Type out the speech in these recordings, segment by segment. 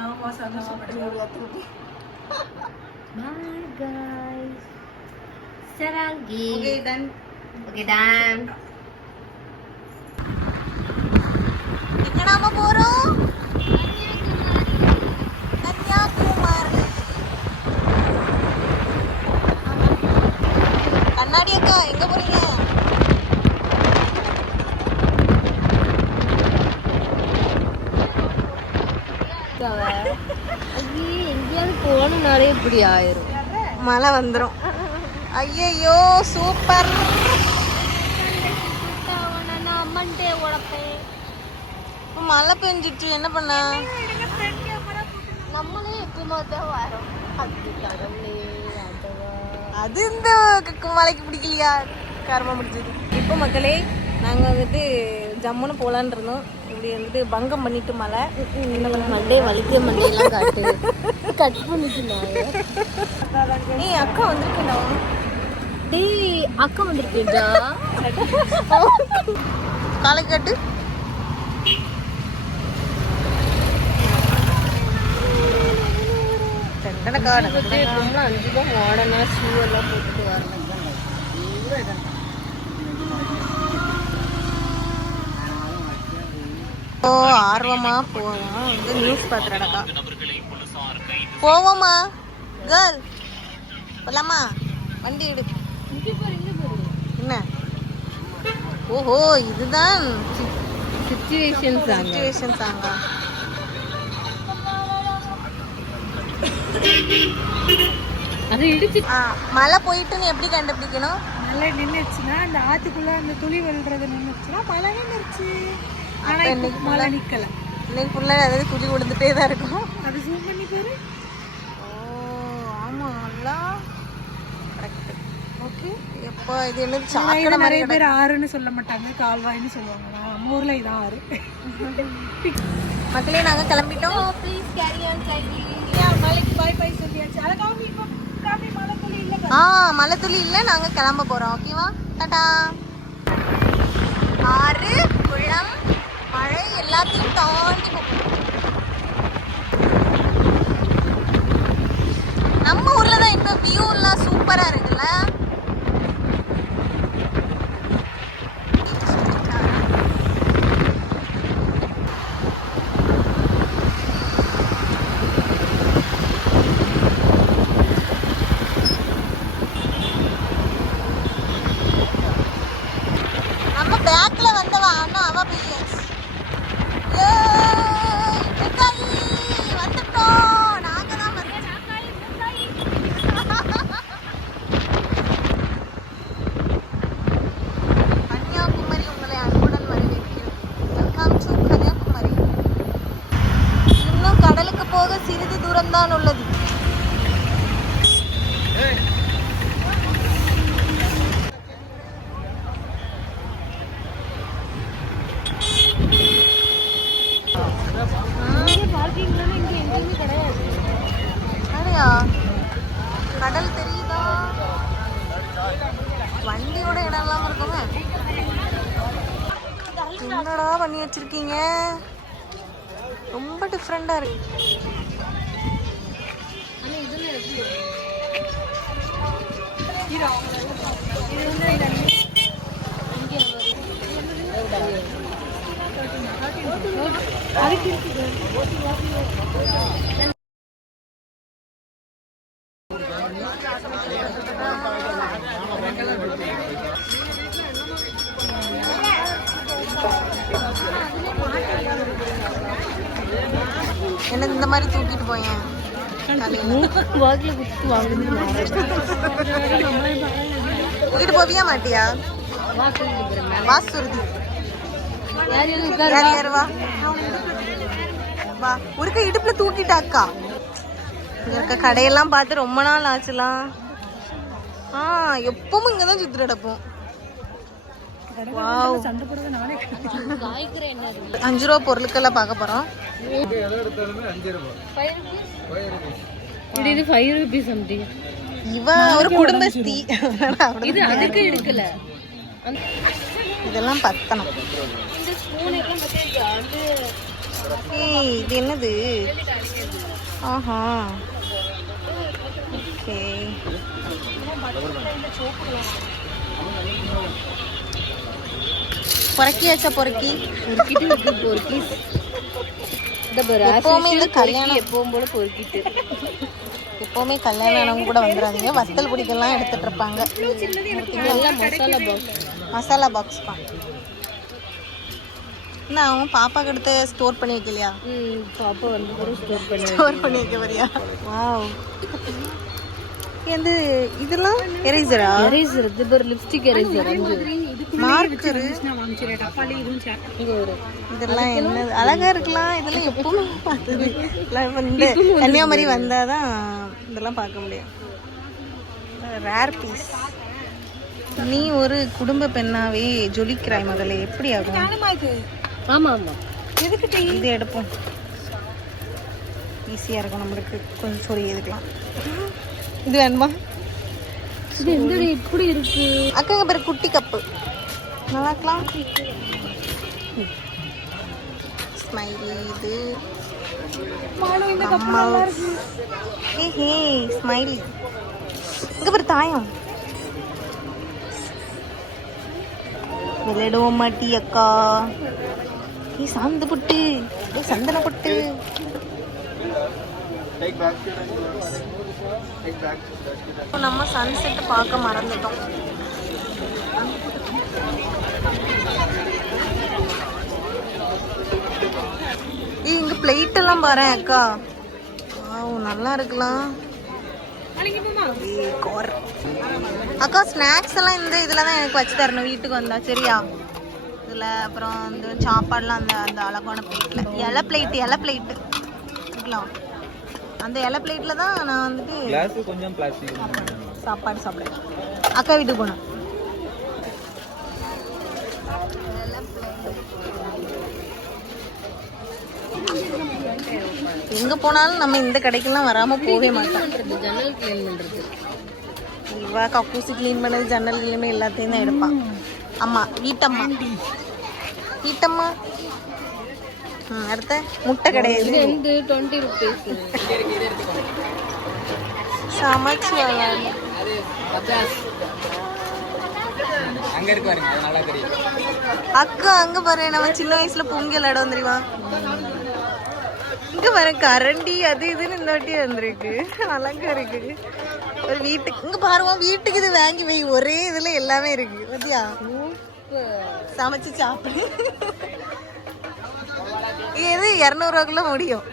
ஆமா சந்தோஷப்படுங்க. Bye guys. Sarangi. Okay done. Okay done. எங்க நாம போறோம்? கன்னியாகுமரி. கண்ணாடி அக்கா எங்க போறீங்க? எங்கேயாவது போகணும்னாலே இப்படி ஆயிரும். மழை வந்துரும். ஐயோ சூப்பர். மழை பெஞ்சிட்டு என்ன பண்ண? நம்மளே எப்பயுமா தான் வரோம். அது இந்த மழைக்கு பிடிக்கலையா? கர்மம் முடிச்சது. இப்போ மக்களே நாங்கள் வந்துட்டு ஜம்முன்னு போகலான்னு இருந்தோம். இப்படி வந்துட்டு பங்கம் பண்ணிட்டு மழை என்ன பண்ண மண்டே வலிக்க மண்டையெல்லாம் காட்டு கட் பண்ணிக்கலாம். ஏய் அக்கா வந்திருக்கேன்டா. டேய் அக்கா வந்திருக்கேன்டா. காலை கட்டு. மாடர்னா ஷூ எல்லாம் போட்டுட்டு வரணும். ஓ ஆர்வமா போவோம். வந்து நியூஸ் பார்த்துறடக்கா போவோமா கேர்ள்? போலாமா? வண்டி எடு. என்ன? ஓஹோ இதுதான் சிச்சுவேஷன் சிச்சுவேஷன் சாங்கா? அது இடிச்சு மழை போயிட்டு நீ எப்படி கண்டுபிடிக்கணும்? மழை நின்றுச்சுன்னா அந்த ஆத்துக்குள்ள அந்த துளி விழுறது நின்றுச்சுன்னா மழை நின்றுச்சு. ஆனா இன்னைக்கு மழை நிக்கல. இன்னைக்கு ஃபுல்லாக ஏதாவது துளி விழுந்துட்டே தான் இருக்கும். அது ஜூம் பண்ணி பாரு. ஓ ஆமா நல்லா கரெக்ட். ஓகே எப்போ இது என்னது சாக்கடை? நிறைய பேர் ஆறுன்னு சொல்ல மாட்டாங்க, கால்வாய்னு சொல்லுவாங்க. நம்ம ஊர்ல இதான் ஆறு. மக்களே நாங்க கிளம்பிட்டோம். Please carry on cycle. மலைக்கு பாய் பாய் சொல்லியாச்சு. அதை காமி மழை துளி இல்லை. மழை துளி இல்லை. நாங்க கிளம்ப போறோம். ஓகேவா? டாடா. ஆறு குளம் மழை எல்லாத்தையும் தாண்டி நம்ம ஊர்ல தான் இப்ப வியூ எல்லாம் சூப்பரா இருக்குல்ல. நம்ம பேக்ல வந்தவா அண்ணா அவ பிஎஸ் வந்துட்டோம். நாங்க தான் கன்னியாகுமரி உங்களை அன்புடன் வரவேற்கிறோம். Welcome to Kanyakumari. இன்னும் கடலுக்கு போக சிறிது தூரம் தான் உள்ளது. கடல் தெரியுதா? வண்டியோட இடம் இல்லாம இருக்குமே. என்னடா பண்ணி வச்சிருக்கீங்க? ரொம்ப டிஃப்ரெண்டா இருக்கு. என்ன இந்த மாதிரி தூக்கிட்டு போயேன்? தூக்கிட்டு போவியா மாட்டியா? வாசுருதி வா ஒருக்க இடுப்புல தூக்கிட்டாக்கா. இருக்க கடையெல்லாம் பார்த்து ரொம்ப நாள் ஆச்சுலாம். எப்பவும் இங்கதான் சுத்திட்டு கிடப்போம். 5 ரூபா பொருட்களை பார்க்க போறோம். இது 5 rupees something. இவ ஒரு குடும்பஸ்தி. இது அதுக்கு எடுக்கல. இதெல்லாம் பத்தணும். இந்த ஸ்பூன் எல்லாம் பத்தியா வந்து ஏய் இது என்னது? ஆஹா ஓகே. பொறுக்கியாச்சா? பொறுக்கி பொறுக்கிட்டு இருக்கு பொறுக்கி. இந்த பாரு, எப்பவுமே இந்த கல்யாணம் எப்பவும் போல பொறுக்கிட்டு. எப்பவுமே கல்யாணம் ஆனவங்க கூட வந்துடாதீங்க. வத்தல் பிடிக்கலாம் எடுத்துட்டு இருப்பாங்க. இதெல்லாம் மசாலா பாக்ஸ். மசாலா பாக்ஸ் தான். என்ன அவன் பாப்பாக்கு எடுத்து ஸ்டோர் பண்ணி வைக்கலையா? பாப்பா வந்து கூட ஸ்டோர் பண்ணி வைக்க வரியா? வாவ். இதெல்லாம் எரேசரா? எரேசர். இது ஒரு லிப்ஸ்டிக் எரேசர். மார்க்கர். இங்க ஒரு இதெல்லாம் என்ன அழகா இருக்கலாம். இதெல்லாம் எப்பவுமே பார்த்தது. இந்த கன்னியாகுமரி வந்தாதான் இதெல்லாம் பார்க்க முடியும். Rare piece. நீ ஒரு குடும்ப பெண்ணாவே ஜொலிக்கிறாய் மகளே. எப்படி ஆகும்? ஆமா ஆமா. எதுக்கிட்ட இது எடுப்போம். ஈஸியா இருக்கும் நம்மளுக்கு. கொஞ்சம் சொல்லி எதுக்கலாம். இது வேணுமா? இது எந்த இப்படி இருக்கு? அக்காங்க பேர் குட்டி கப்பு. நல்லா இருக்கலாம். ஸ்மைலி. இது ஸ்மைலி. இங்க பேர் தாயம். விளையாடுவோம் மாட்டி அக்கா. சாந்து புட்டு, சந்தன புட்டு. நம்ம சன்செட் பார்க்க மறந்துட்டோம். இங்க பிளேட் எல்லாம் பாரு அக்கா. நல்லா இருக்கலாம். அக்கா ஸ்நாக்ஸ் எல்லாம் இந்த இதுல தான் எனக்கு வச்சு தரணும் வீட்டுக்கு வந்தா. சரியா? இதுல அப்புறம் இந்த சாப்பாடுலாம் அந்த அந்த அழகான பிளேட்ல. இலை பிளேட் இருக்கலாம். அந்த இலை பிளேட்ல தான் நான் வந்துட்டு கொஞ்சம் பிளாஸ்டிக் சாப்பாடு சாப்பிடுவேன். அக்கா வீட்டுக்கு போனேன். எங்க போனாலும் நம்ம இந்த கடைக்கெல்லாம் வராம போகவே மாட்டோம். ஜன்னல் கிளீன் பண்றது. இவா கக்கூசி கிளீன் பண்ணது, ஜன்னல் கிளீன் எல்லாத்தையும் தான் எடுப்பான். அம்மா வீட்டம்மா. அடுத்த முட்டை கிடையாது. 20 rupees. சமைச்சு அங்க இருக்கு பாருங்க, அது நல்லா தெரியும். அக்கா அங்க பாரு, நம்ம சின்ன வயசுல பொங்கல் இடம் தெரியுமா? இங்க பாரு கரண்டி அது இதுன்னு இந்த வாட்டி வந்துருக்கு. அழகா இருக்கு. ஒரு வீட்டுக்கு இங்க பாருவா, வீட்டுக்கு இது வாங்கி வை. ஒரே இதுல எல்லாமே இருக்கு பாத்தியா? சமைச்சு சாப்பிடு. இது 200 ரூபாய்க்குள்ள முடியும்.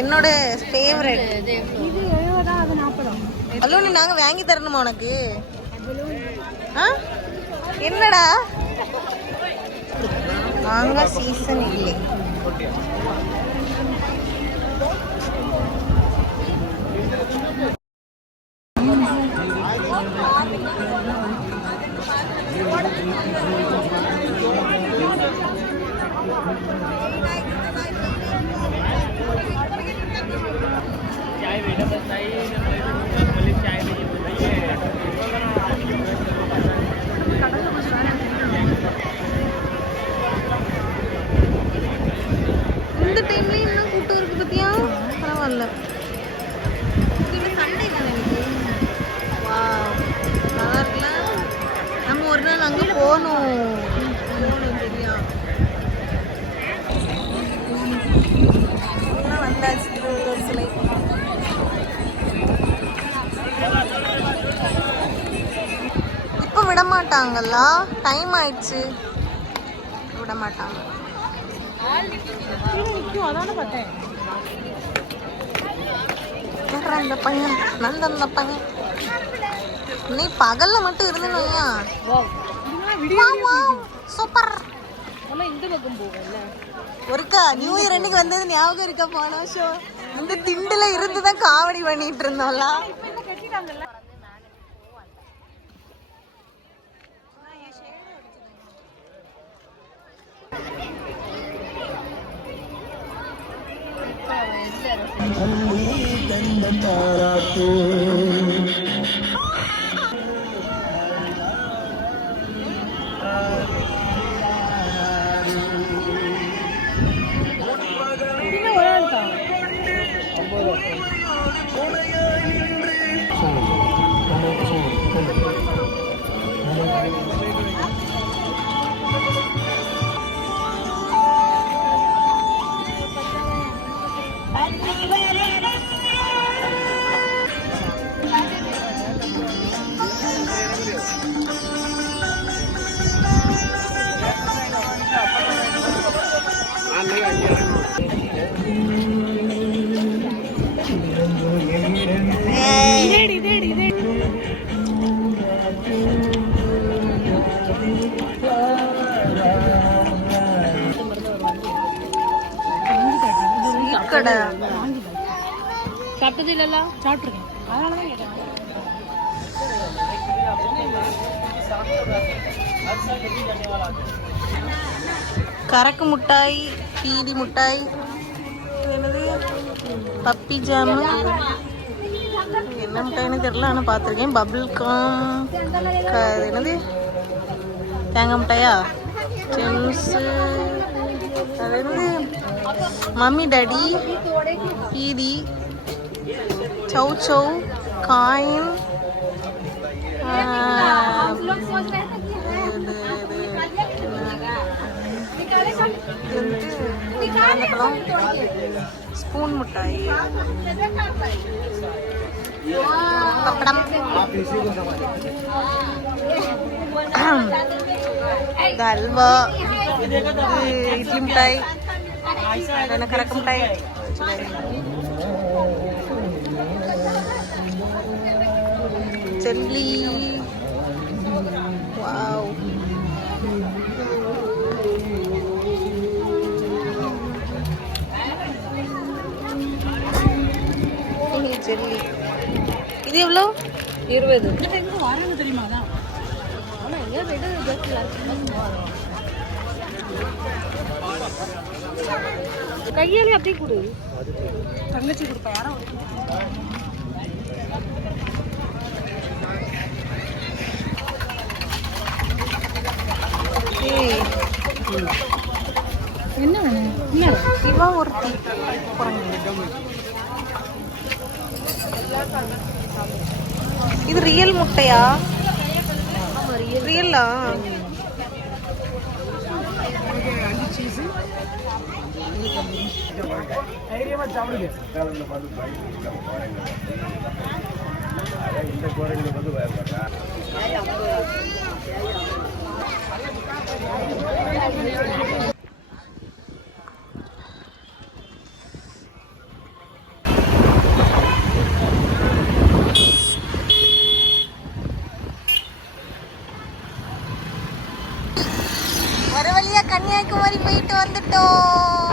என்னோட ஃபேவரட். பலூன் நாங்க வாங்கி தரணுமா உனக்கு? என்னடா நாங்க சீசன் இல்லை. இந்த டைம்ல இன்னும் கூட்டம் இருக்கு பத்தியா? பரவாயில்ல. சண்டே தானே இன்னைக்கு. வாவ், நல்லா இருக்குல்ல. நம்ம ஒரு நாள் அங்க போகணும். சரியா? வந்தாச்சு திருவள்ளுவர் சிலை. இப்ப விட மாட்டாங்கல்ல, டைம் ஆயிடுச்சு. விட மாட்டாங்க. அதான பார்த்தேன். அந்த பையன் அந்த பையன் நீ பகல்ல மட்டும் இருந்தனுங்க. சூப்பர். இந்த பக்கம் போகல. ஒருக்கா நியூ இயர் அன்னைக்கு வந்தது ஞாபகம் இருக்கா? போன வருஷம் இந்த திண்டுல இருந்துதான் காமெடி பண்ணிட்டு இருந்தோம்ல. இன்னும் ஒரு ஆள் தான். இதேடி. கடை சாப்பிட்டது இல்லைல்ல? சாப்பிட்ருக்கேன், அதனால தான் கேட்டேன். கறக்கு முட்டாய், பீடி முட்டாய், என்னது பப்பி ஜாமு, என்ன மிட்டாய்னு தெரியல, ஆனால் பார்த்துருக்கேன். பபிள் காம், என்னது தேங்காய் மிட்டாயா, ஜெம்ஸு, அது என்னது மம்மி டாடி, பீடி, சௌ சௌ, காயின், ஸ்பூன் மிட்டாய், பப்படம், அல்வா, இட்லி மிட்டாய், கறக்க மிட்டாய், ஜெல்லி. Wow, jelly. இது எவ்வளோ? 20. எங்க வராங்க தெரியுமா? தான் ஆனால் எங்கே விட கையாலே அப்படியே கொடு. தங்கச்சி கொடுப்பா யாரோ. என்ன வேணும்? என்ன இவா ஒருத்தி இது ரியல் முட்டையா? ரியலா? ஒரு வழியா கன்னியாகுமரி போயிட்டு வந்துட்டோம்.